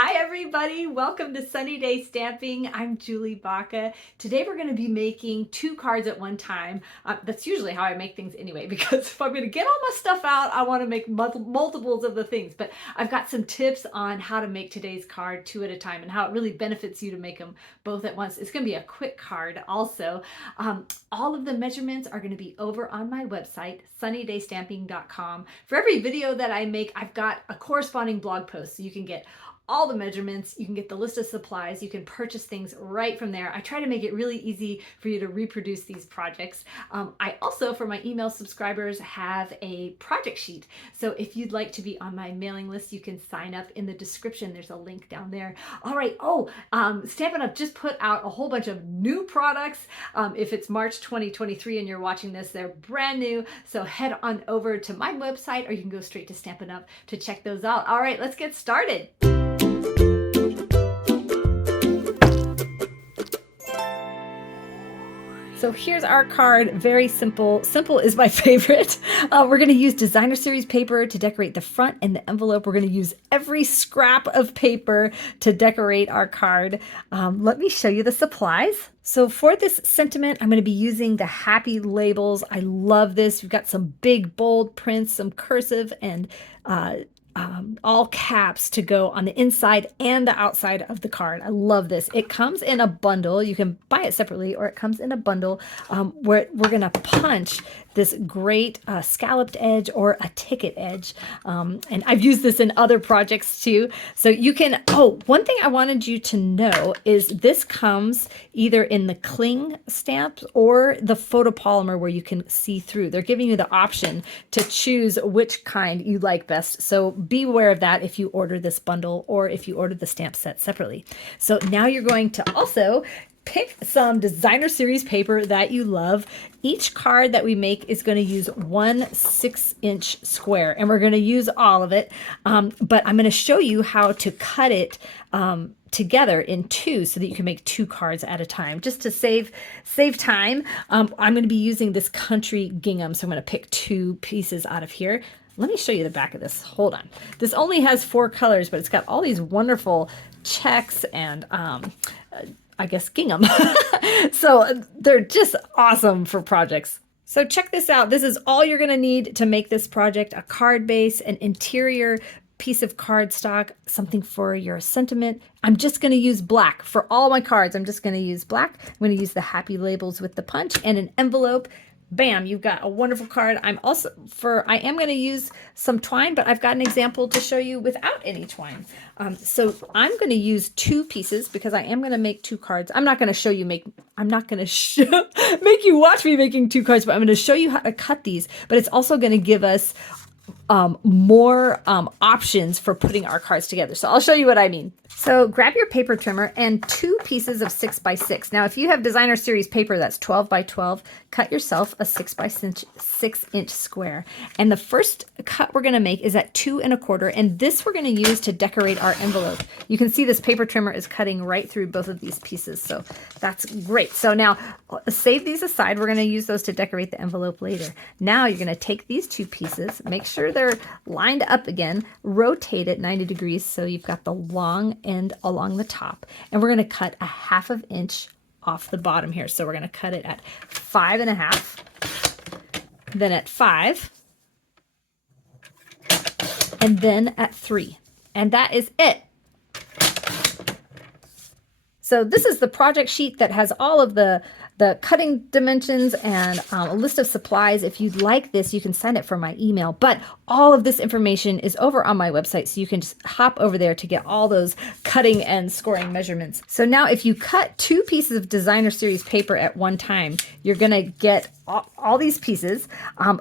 Hi everybody, welcome to Sunny Day Stamping. I'm Julie Baca. Today we're going to be making 2 cards at one time. That's usually how I make things anyway, because if I'm going to get all my stuff out, I want to make multiples of the things. But I've got some tips on how to make today's card 2 at a time and how it really benefits you to make them both at once. It's going to be a quick card also. All of the measurements are going to be over on my website, sunnydaystamping.com. For every video that I make, I've got a corresponding blog post, so you can get all the measurements, you can get the list of supplies, you can purchase things right from there. I try to make it really easy for you to reproduce these projects. I also, for my email subscribers, have a project sheet. So if you'd like to be on my mailing list, you can sign up in the description. There's a link down there. All right, Stampin' Up! Just put out a whole bunch of new products. If it's March 2023 and you're watching this, they're brand new. So head on over to my website, or you can go straight to Stampin' Up! To check those out. All right, let's get started. So here's our card, very simple. Simple is my favorite. We're gonna use designer series paper to decorate the front and the envelope. We're gonna use every scrap of paper to decorate our card. Let me show you the supplies. So for this sentiment, I'm gonna be using the happy labels. I love this. We've got some big, bold prints, some cursive, and all caps to go on the inside and the outside of the card. I love this. It comes in a bundle. You can buy it separately, or it comes in a bundle where we're going to punch this great scalloped edge or a ticket edge. And I've used this in other projects too. So you can, one thing I wanted you to know is this comes either in the cling stamp or the photopolymer where you can see through. They're giving you the option to choose which kind you like best. So be aware of that if you order this bundle or if you order the stamp set separately. So now you're going to also pick some designer series paper that you love. Each card that we make is going to use 1 6-inch square, and we're going to use all of it. But I'm going to show you how to cut it together in 2 so that you can make 2 cards at a time, just to save time. I'm going to be using this country gingham, so I'm going to pick 2 pieces out of here. Let me show you the back of this. Hold on. This only has 4 colors, but it's got all these wonderful checks and I guess gingham. So they're just awesome for projects. So check this out. This is all you're going to need to make this project: a card base, an interior piece of cardstock, something for your sentiment. I'm just going to use black for all my cards. I'm just going to use black. I'm going to use the happy labels with the punch and an envelope. Bam, you've got a wonderful card. I am going to use some twine, but I've got an example to show you without any twine. So I'm going to use 2 pieces because I am going to make 2 cards. I'm not going to show you make you watch me making 2 cards, but I'm going to show you how to cut these. But it's also going to give us more options for putting our cards together. So I'll show you what I mean. So grab your paper trimmer and 2 pieces of 6x6. Now, if you have designer series paper that's 12x12, cut yourself a 6x6-inch square. And the first cut we're going to make is at 2 1/4, and this we're going to use to decorate our envelope. You can see this paper trimmer is cutting right through both of these pieces, so that's great. So now save these aside. We're going to use those to decorate the envelope later. Now you're going to take these 2 pieces, make sure they're lined up again, rotate it 90 degrees so you've got the long end along the top, and we're going to cut a 1/2 inch off the bottom here. So we're going to cut it at 5 1/2, then at 5, and then at 3, and that is it. So this is the project sheet that has all of the cutting dimensions and a list of supplies. If you'd like this, you can sign up for my email. But all of this information is over on my website, so you can just hop over there to get all those cutting and scoring measurements. So now if you cut 2 pieces of designer series paper at one time, you're going to get all these pieces,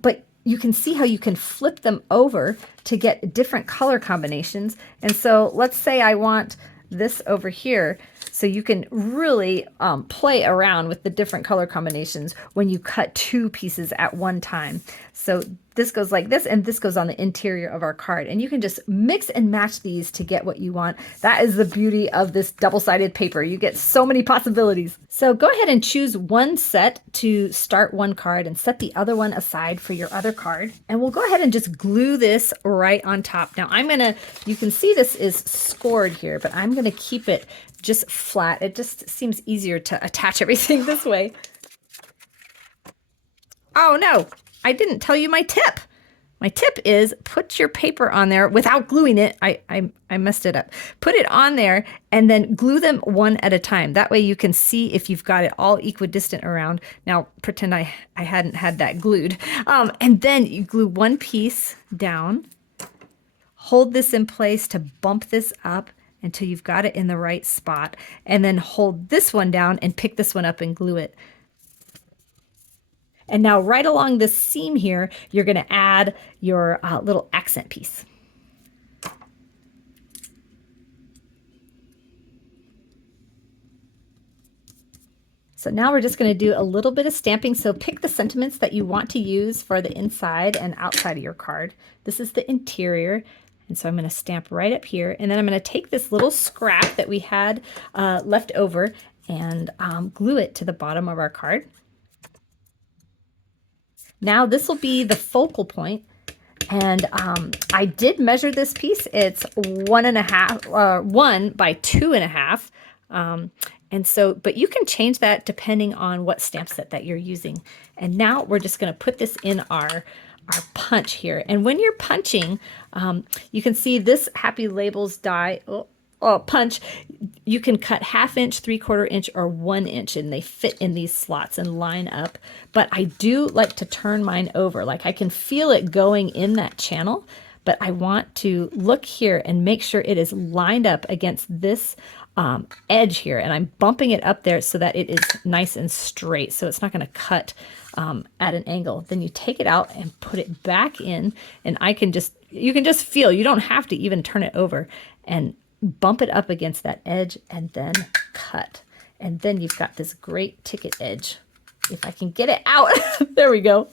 but you can see how you can flip them over to get different color combinations. And so let's say I want this over here. So you can really play around with the different color combinations when you cut 2 pieces at one time. So this goes like this, and this goes on the interior of our card. And you can just mix and match these to get what you want. That is the beauty of this double-sided paper. You get so many possibilities. So go ahead and choose one set to start one card and set the other one aside for your other card. And we'll go ahead and just glue this right on top. Now you can see this is scored here, but I'm gonna keep it just flat. It just seems easier to attach everything this way. Oh no, I didn't tell you my tip. My tip is put your paper on there without gluing it. I messed it up. Put it on there and then glue them one at a time. That way you can see if you've got it all equidistant around. Now pretend I hadn't had that glued. And then you glue one piece down. Hold this in place to bump this up until you've got it in the right spot. And then hold this one down and pick this one up and glue it. And now right along this seam here, you're going to add your little accent piece. So now we're just going to do a little bit of stamping. So pick the sentiments that you want to use for the inside and outside of your card. This is the interior. And so I'm going to stamp right up here. And then I'm going to take this little scrap that we had left over and glue it to the bottom of our card. Now this will be the focal point, and I did measure this piece. It's 1.5, 1 by 2.5, and so, but you can change that depending on what stamp set that you're using. And now we're just going to put this in our punch here. And when you're punching, you can see this Happy Labels die. Punch, you can cut 1/2 inch, 3/4 inch, or 1 inch, and they fit in these slots and line up. But I do like to turn mine over. Like I can feel it going in that channel, but I want to look here and make sure it is lined up against this edge here. And I'm bumping it up there so that it is nice and straight, so it's not going to cut at an angle. Then you take it out and put it back in, and you can just feel, you don't have to even turn it over, and bump it up against that edge and then cut. And then you've got this great ticket edge. If I can get it out, there we go.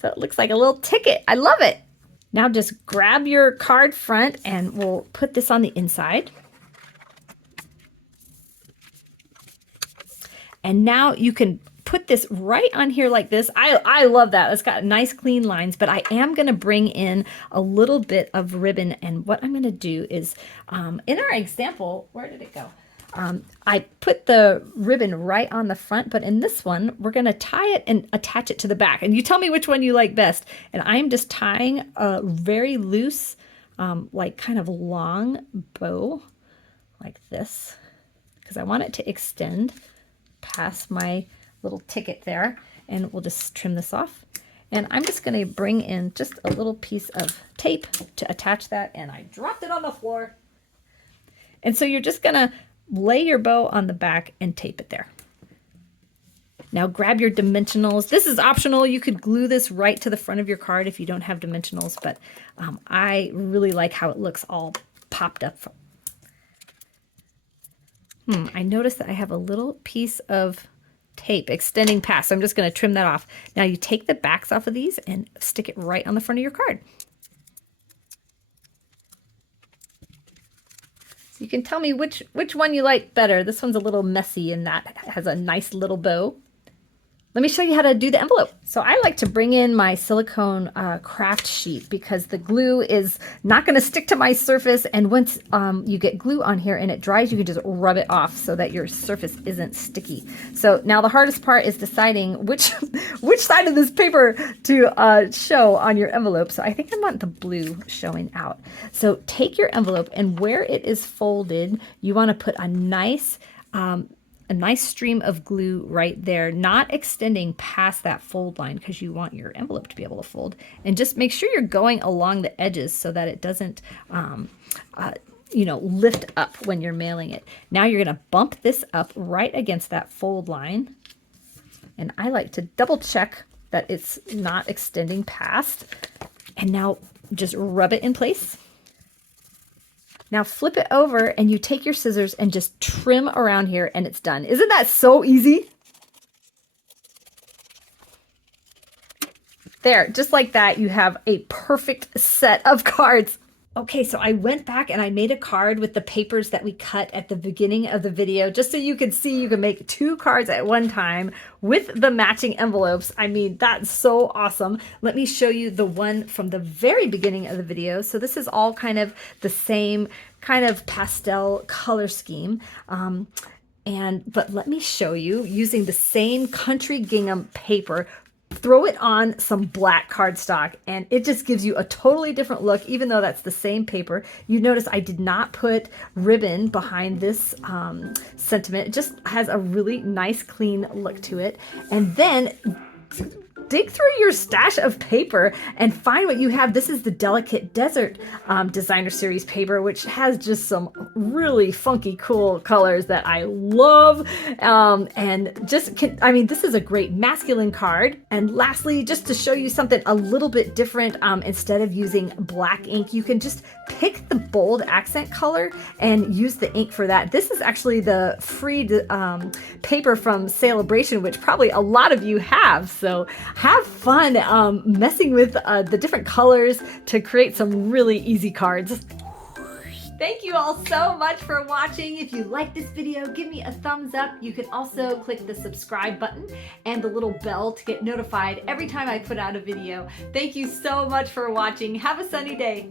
So it looks like a little ticket. I love it. Now just grab your card front and we'll put this on the inside. And now you can put this right on here like this. I love that. It's got nice clean lines, but I am going to bring in a little bit of ribbon. And what I'm going to do is, in our example, where did it go? I put the ribbon right on the front, but in this one, we're going to tie it and attach it to the back. And you tell me which one you like best. And I'm just tying a very loose, like kind of long bow like this, because I want it to extend past my little ticket there, and we'll just trim this off. And I'm just going to bring in just a little piece of tape to attach that, and I dropped it on the floor. And so you're just going to lay your bow on the back and tape it there. Now grab your dimensionals. This is optional. You could glue this right to the front of your card if you don't have dimensionals, but I really like how it looks all popped up. I noticed that I have a little piece of tape extending past, so I'm just going to trim that off. Now you take the backs off of these and stick it right on the front of your card. So you can tell me which one you like better. This one's a little messy and that has a nice little bow. Let me show you how to do the envelope. So I like to bring in my silicone craft sheet because the glue is not going to stick to my surface. And once you get glue on here and it dries, you can just rub it off so that your surface isn't sticky. So now the hardest part is deciding which side of this paper to show on your envelope. So I think I want the blue showing out. So take your envelope, and where it is folded, you want to put a nice stream of glue right there, not extending past that fold line because you want your envelope to be able to fold. And just make sure you're going along the edges so that it doesn't, lift up when you're mailing it. Now you're going to bump this up right against that fold line. And I like to double check that it's not extending past. And now just rub it in place. Now flip it over and you take your scissors and just trim around here and it's done. Isn't that so easy? There, just like that, you have a perfect set of cards. Okay, so I went back and I made a card with the papers that we cut at the beginning of the video, just so you could see you can make 2 cards at one time with the matching envelopes. I mean, that's so awesome. Let me show you the one from the very beginning of the video. So this is all kind of the same kind of pastel color scheme. But let me show you using the same country gingham paper. Throw it on some black cardstock and it just gives you a totally different look, even though that's the same paper. You notice I did not put ribbon behind this sentiment. It just has a really nice, clean look to it. And then dig through your stash of paper and find what you have. This is the Delicate Desert Designer Series paper, which has just some really funky, cool colors that I love. This is a great masculine card. And lastly, just to show you something a little bit different, instead of using black ink, you can just pick the bold accent color and use the ink for that. This is actually the free paper from Celebration, which probably a lot of you have. So have fun messing with the different colors to create some really easy cards. Thank you all so much for watching. If you like this video, give me a thumbs up. You can also click the subscribe button and the little bell to get notified every time I put out a video. Thank you so much for watching. Have a sunny day.